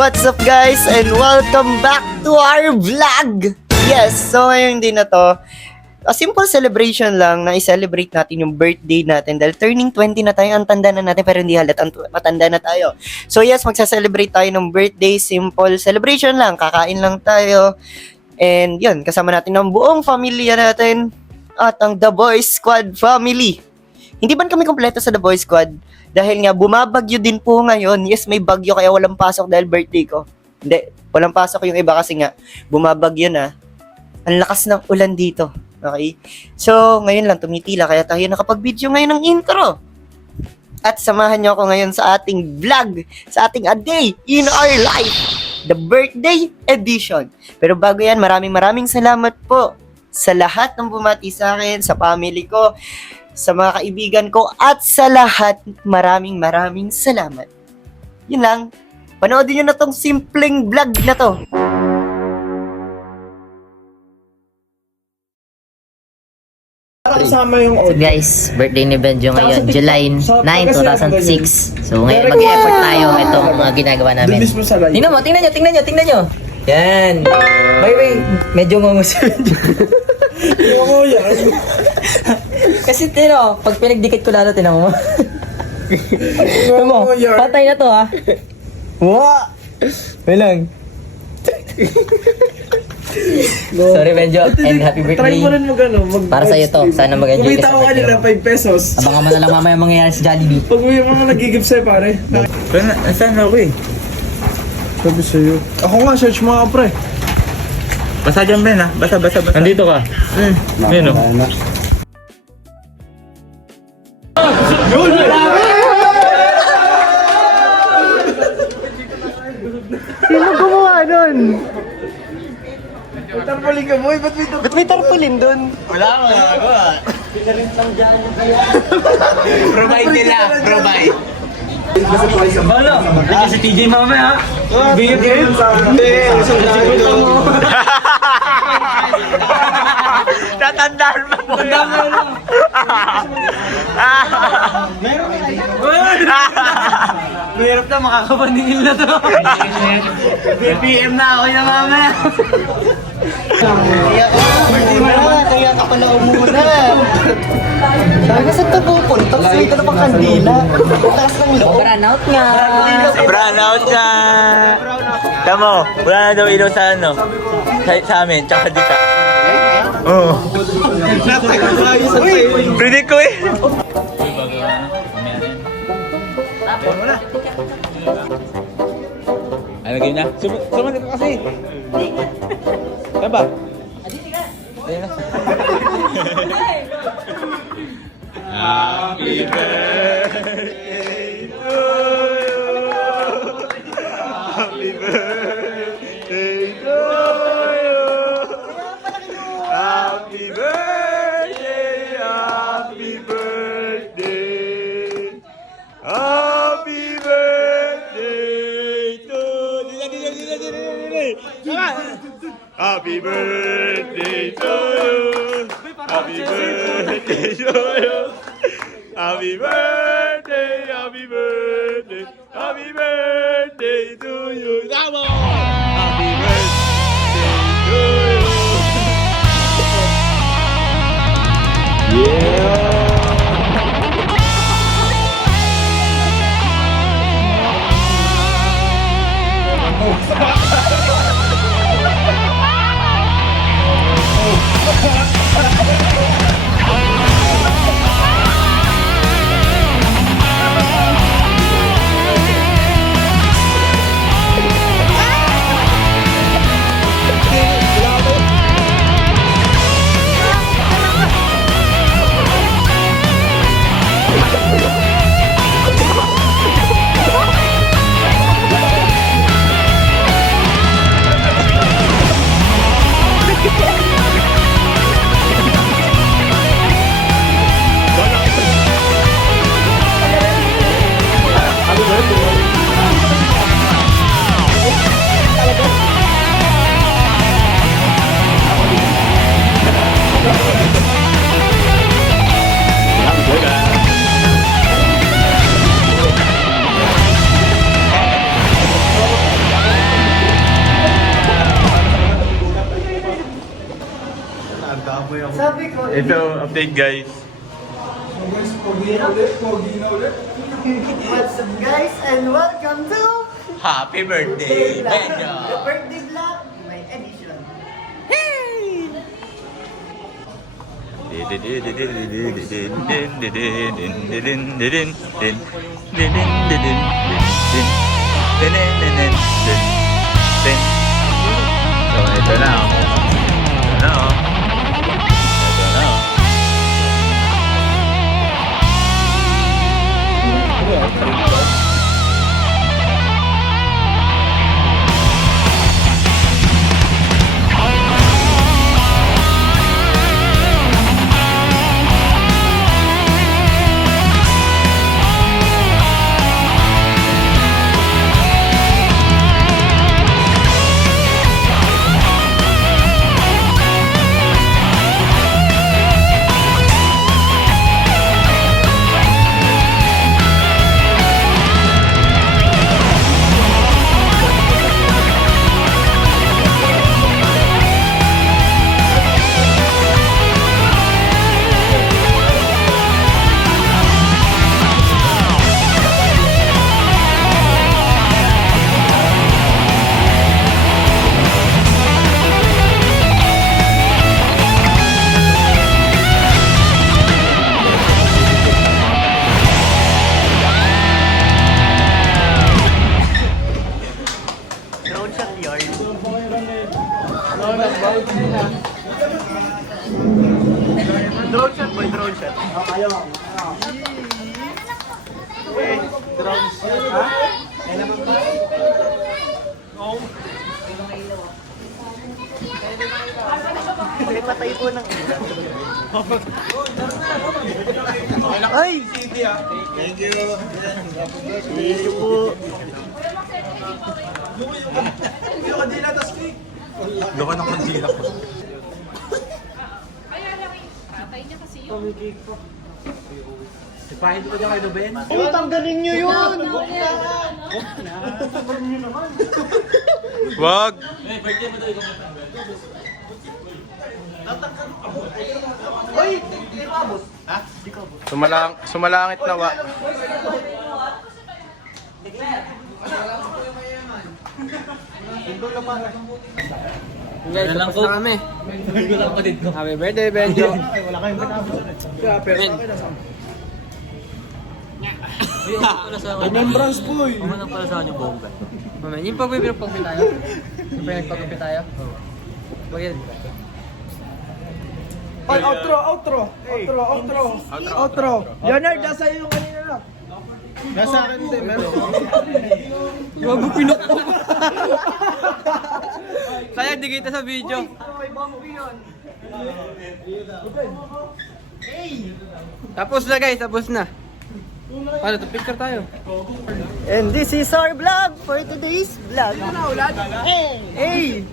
What's up guys and welcome back to our vlog! Yes, so ngayong din na to, a simple celebration lang na i-celebrate natin yung birthday natin dahil turning 20 na tayo, ang tanda na natin pero hindi halatang matanda na tayo. So yes, magsa-celebrate tayo ng birthday, simple celebration lang, kakain lang tayo. And yun, kasama natin ang buong pamilya natin at ang The Boys Squad family. Hindi ba kami kompleto sa The Boys Squad? Dahil nga bumabagyo din po ngayon. Yes, may bagyo kaya walang pasok dahil birthday ko. Hindi, walang pasok yung iba kasi nga bumabagyo na. Ang lakas ng ulan dito. Okay? So, ngayon lang tumitila kaya tayo nakapag-video ngayon ng intro. At samahan niyo ako ngayon sa ating vlog, sa ating A Day in Our Life, the birthday edition. Pero bago yan, maraming salamat po sa lahat ng bumati sa akin, sa family ko, sa mga kaibigan ko, at sa lahat, maraming salamat. Yun lang. Panoodin nyo na tong simpleng vlog na to. Kasama yung audio. Guys, birthday ni Benjo ngayon, July 9, 2006. So ngayon mag-e-effort tayo itong mga ginagawa namin. Doon mismo sa live. Tingnan nyo. Yan. May medyo ngungus si Benjo. Oo yan. Kasi pag pinagdikit ko lalo, tinan mo. Oo yan. Patay na to ha. Wow! May lang. Sorry Benjo, and happy Try birthday. mo rin Para sa'yo to, sana mag-enjoy Kumita ka ko sa birthday kanila mo. 5 pesos. Abangan mo na lang mamaya mangyayari sa Jollibee. Pag may mga nagigib sa'yo pare. Saan ako eh? Sabi sa'yo. Ako nga, search mo nga pre. Basta dyan Ben ha? Basta. Nandito ka? Ayun o. Sino gumawa nun? Tarpaling ka boy, ba't Ba't may tarpaulin dun? Wala akong nagawa. Provide nila, provide. Bala! Hindi si TJ mamaya ha? Bigyan sa Tatandaan mo po yun. Mahirap na, makakapaningil na to. BPM na ako yung mamaya. Kaya ka pala umuna. Sabi ko, saan ka pupunta? Saan ka na pang kandila? Taas ng loob. Burnout nga. Brown out na. Tamo, wala na daw ilaw sa ano. Sa amin, tsaka dito. Oo. Predict ko eh. Ano game na? Sumunod ka kasi. Saan ba? Ayun na. Happy birthday to you. Happy birthday to you. Happy birthday, happy birthday. Happy birthday to Happy birthday to you. Happy birthday to you. Happy birthday, happy birthday, happy birthday to you. Come on! Happy birthday to you. Yeah. Sabi ko, Ito, update guys. what's up guys and welcome to Happy birthday, Benjo! The birthday vlog, my edition. So, ito na. Ito na. Ito na. Drone shot yard. Drone shot boy, drone shot. Ay, patay po ng ilan. Ay! Thank you. Thank you po. Loko ng kandila ko. Tanggalin nyo yun! Wag! Uy! Di ba abot? Ha? Di ka abot. Sumalangit na wa. Guys, tapos na kami. Happy birthday, Benjo. Remembrance po eh. Mamaya, yung pagpipagpagpit tayo. Yung pinagpagpagpit tayo. Bagay. Ay, outro. Leonard, nasa iyo yung kanina na. Nasa akin din, meron. Gago pinukpok. Sayang di kita sa video. Tapos na guys, tapos na. Paano to? Picture tayo. And this is our vlog for today's vlog. Hey!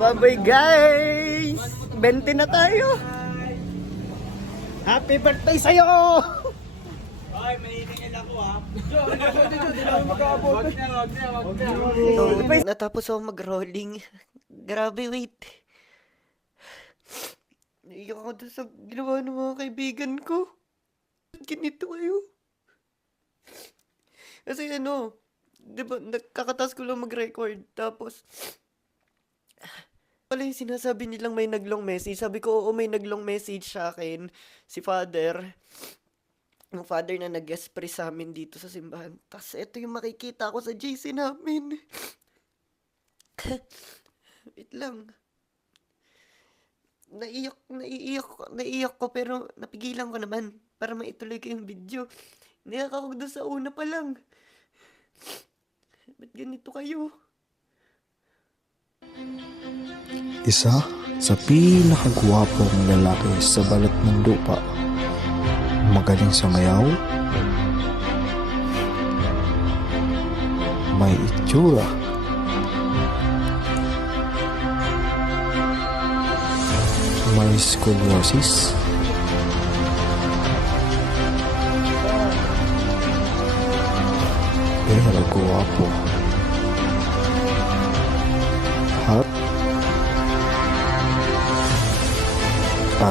Bye-bye guys! 20 na tayo! Happy birthday sa'yo! Natapos ako mag-rolling. Grabe, wait. Naiyak ako dun sa ginawa ng mga kaibigan ko. Ganito kayo. Kasi ano, di ba, nakakatas ko lang mag-record. Tapos, wala yung sinasabi nilang may naglong message. Sabi ko, oo, may naglong message sa akin. Si Father. Yung Father na nag-express sa amin dito sa simbahan. Tapos, ito yung makikita ko sa JC namin. Wait lang. Naiiyak ko pero napigilan ko naman para maituloy ko yung video. Naiyak ako doon sa una pa lang. Ba't ganito kayo? Isa sa pinakagwapong lalaki sa balat ng lupa. Magaling sa mayaw. May itsura. May scoliosis. Pero gwapo. At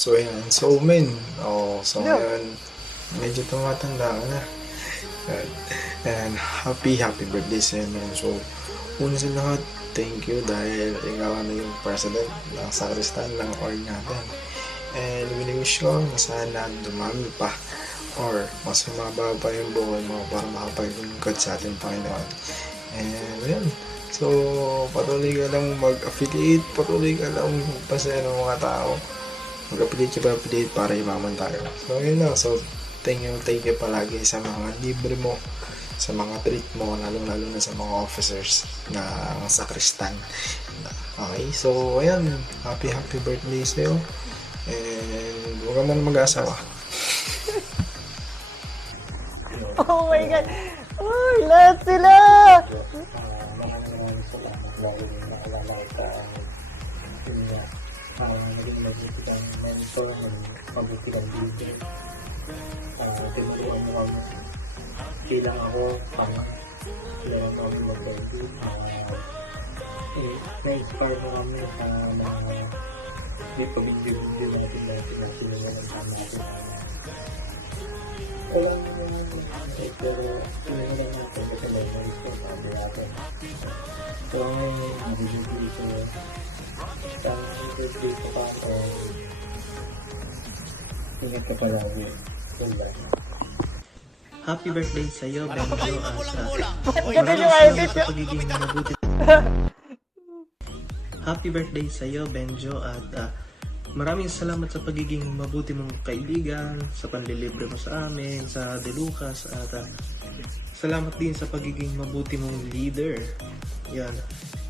So, ayan. So, men. So, ngayon, medyo tumatanda ka na. And happy birthday sa'yo, men. So, una sa lahat, thank you dahil ikaw na yung president ng sakristan ng org natin. And wini-wish ko na sana dumami pa or mas humaba pa yung buhay mo para makapaglingkod sa ating Panginoon. And yun. So, patuloy ka lang mag-affiliate, patuloy ka lang magpasaya ng mga tao. Mag-affiliate ka ba-affiliate para imaman tayo. So, yun lang. So, thank you palagi sa mga libre mo, sa mga treat mo, lalo na sa mga officers na sakristan. Okay, so, ayan. Happy birthday sa'yo. And huwag ka muna mag-asawa. Oh my God! Oh, lahat sila! Naging mabuti kang mentor, mabuti kang leader. Tinuruan mo kami. Bilang ako, kailangan kami mag-baby. Na-inspire mo kami sa mga di pabinyo-binyo natin na sinuwalan natin. Alam mo naman, pero sinuwalan natin kasi may responsible natin. So, ngayon, nabibigay sa'yo. Isang birthday ko pa ako. Ingat ka palagi. Happy birthday sa iyo, Benjo, Happy birthday sa iyo, Benjo, at maraming salamat sa pagiging mabuti mong kaibigan, sa panlilibre mo sa amin, sa De Lucas, at salamat din sa pagiging mabuti mong leader. Yan,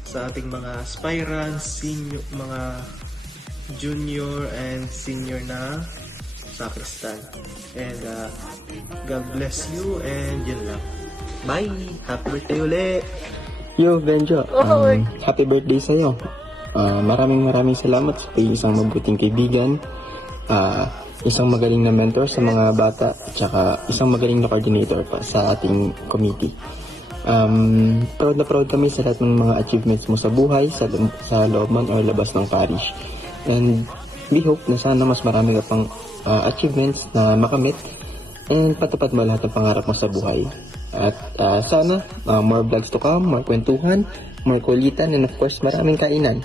sa ating mga aspirants, senior, mga junior and senior na sakristan. And God bless you and yun lang. Bye! Happy birthday ulit! Yo, Benjo. Happy birthday sa'yo. Maraming salamat sa isang mabuting kaibigan, isang magaling na mentor sa mga bata, at saka isang magaling na coordinator pa sa ating committee. Proud na proud kami sa lahat ng mga achievements mo sa buhay, sa loob man o labas ng parish. And we hope na sana mas marami ka pang achievements na makamit and patupad mo lahat ng pangarap mo sa buhay. At sana more vlogs to come, more kwentuhan, more kulitan, and of course maraming kainan.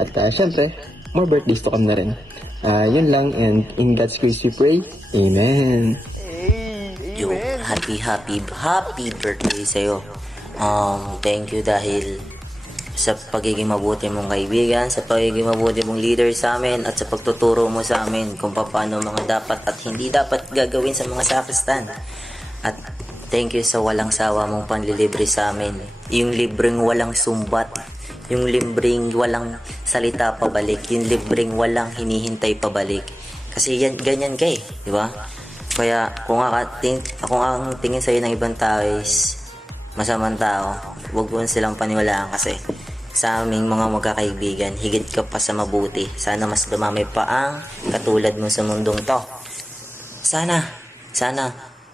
At syempre, more birthdays to come na rin. Yun lang, and in God's grace we pray. Amen. Yo, happy birthday sa'yo. Thank you dahil sa pagiging mabuti mong kaibigan, sa pagiging mabuti mong leader sa amin, at sa pagtuturo mo sa amin kung paano mga dapat at hindi dapat gagawin sa mga sakristan. At thank you sa walang sawa mong panlilibre sa amin. Yung libreng walang sumbat, yung libreng walang salita pabalik, yung libreng walang hinihintay pabalik. Kasi yan, ganyan ka di ba? Kaya kung ang tingin sa'yo ng ibang tao is masamang tao, huwag mo silang paniwalaan kasi sa aming mga magkakaibigan, higit ka pa sa mabuti. Sana mas dumami pa ang katulad mo sa mundong to. Sana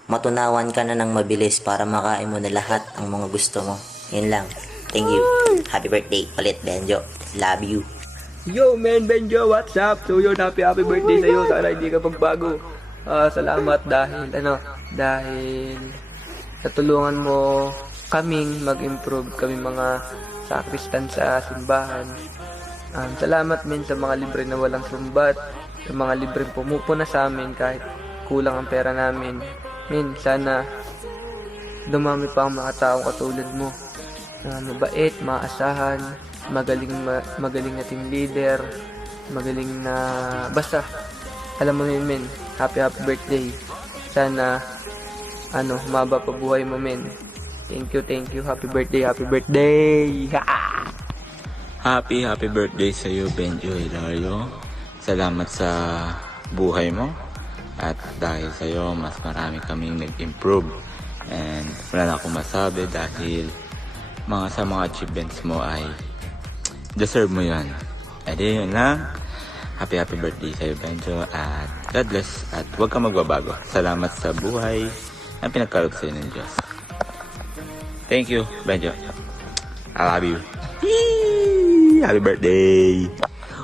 matunawan ka na ng mabilis para makain mo na lahat ang mga gusto mo. Yun lang. Thank you. Happy birthday ulit, Benjo. Love you. Yo, man, Benjo, what's up? So yun, happy birthday sa'yo. Sana hindi ka pagbago. Salamat dahil natulungan mo kaming mag-improve kami mga sakristan sa simbahan. Salamat min sa mga libre na walang sumbat, sa mga libreng pumupuna sa amin kahit kulang ang pera namin. Min, sana dumami pa ang mga taong katulad mo na mabait, maasahan, magaling na team leader, magaling na basta alam mo yun, men. Happy birthday. Sana humaba pa buhay mo, men. Thank you. Happy birthday. Happy birthday sa iyo, Benjo Hilario. Salamat sa buhay mo. At dahil sa iyo, mas marami kaming nag-improve. And wala na akong masabi dahil sa mga achievements mo ay deserve mo yan. Edi yun lang. Happy birthday sa iyo, Benjo. At God bless. At huwag kang magbabago. Salamat sa buhay na pinagkaloob sa iyo ng Diyos. Thank you, Benjo. I love you. Yee! Happy birthday!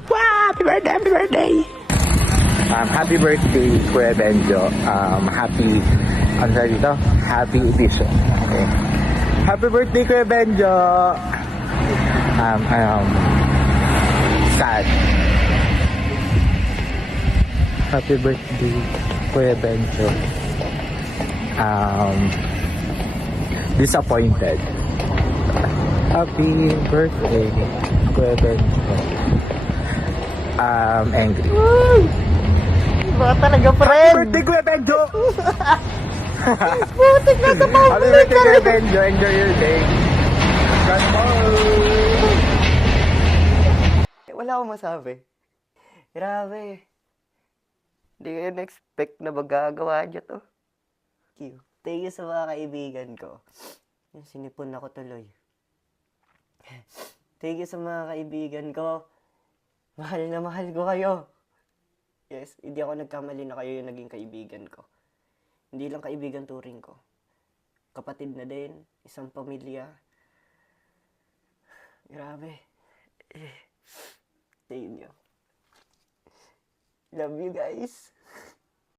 Wow! Happy birthday! Happy birthday, Kuya Benjo. Ano sa dito? Happy edition. Okay. Happy birthday, Kuya Benjo. Sad. Happy birthday, Kuya Benjo. Disappointed. Happy birthday, Kuya Benjo. Angry. Ba talaga, Happy friend? birthday, Kuya Benjo! Putik na sa Happy birthday, Kuya Benjo. Enjoy your day. God Wala akong masabi. Grabe. Hindi ko na-expect na magagawa niya to. Thank you. Thank you sa mga kaibigan ko. Sinipon ako tuloy. Thank you sa mga kaibigan ko. Mahal na mahal ko kayo. Yes, hindi ako nagkamali na kayo yung naging kaibigan ko. Hindi lang kaibigan turing ko. Kapatid na din, isang pamilya. Grabe. Thank you. Love you guys.